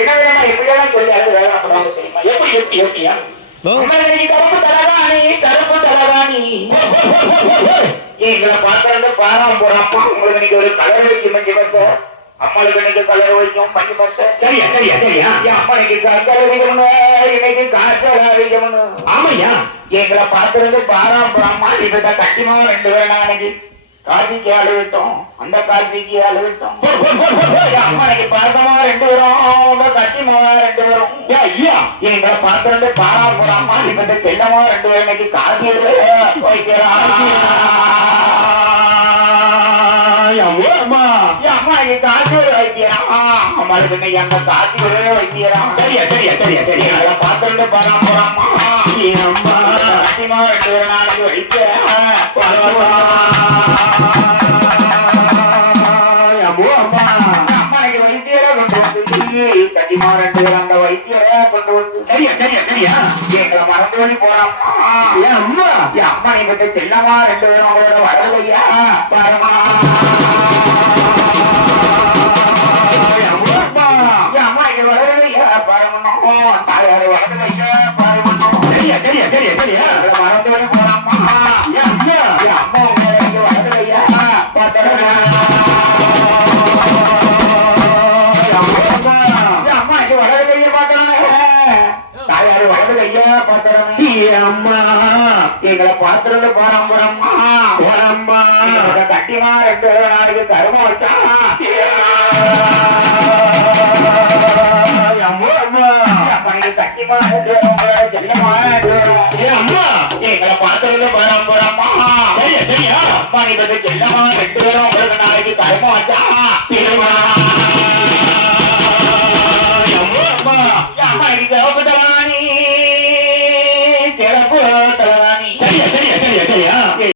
என்ன விதமா எப்படியெல்லாம் சொல்லி அது வேலை பண்ணுவாங்க தெரியுமா? எப்படி எப்படி எப்படியா கருப்பு தலகாணி கருப்பு தலகாணி எங்களை பார்க்கறது பாராம போறாப்பா. உங்களுக்கு இன்னைக்கு ஒரு கலர் வைக்கும் மஞ்சள் பத்த, அம்மாளுக்கு இன்னைக்கு கலர் வைக்கும் மஞ்சள் பத்த. சரியா சரியா சரியா. அம்மா இன்னைக்கு காய்ச்சல் அதிகம்னு, இன்னைக்கு காய்ச்சல் அதிகம்னு. ஆமையா எங்களை பார்க்கறது பாராம போறாமா. இப்ப கட்டிமா 2 பேரும் அன்னைக்கு கார்த்திக்கு அழுவிட்டோம், அந்த கார்த்திக்கு அழுவிட்டோம். அம்மா இன்னைக்கு பார்த்தமா 2 பேரும், கட்டிமா 2 பேரும். ஐயா எங்களை பார்க்கறது பாராம போறாமா. இப்ப செல்லமா 2 பேரும் இன்னைக்கு கார்த்தியை வைக்கிறான். சரியா சரியா சரியா சரியா. பாத்திரம் பாராம போறாமா. அம்மா 2 நாளைக்கு வைக்க கட்டிமா 2 அந்த வைத்தியரை கொண்டு வந்து. சரியா சரியா சரியா. எங்களை மறந்து வழி போறாமா. அம்மா அம்மா நீங்க செல்லமா 2 பேரும் அவங்களோட வரலையா பாருமா. சரியா சரியா சரியா சரியா. மறந்து வழி போறாமா. அம்மா வரலையா அம்மா வளர்கைய பாக்கணும். தாயாரு வளர்கையா பாக்கணும். அம்மா எங்களை பாத்துறது போறோம்மா போறம்மா. கட்டிமா 2 நாளைக்கு கருமம் வச்சா. கட்டிமா செல்லமா அம்மா எங்களை பாத்துறது போறோம்மா. சரியா சரியா. அம்மா நீ செல்லமா 2 பேரும் உங்களுக்கு நாளைக்கு கருமம் வச்சா.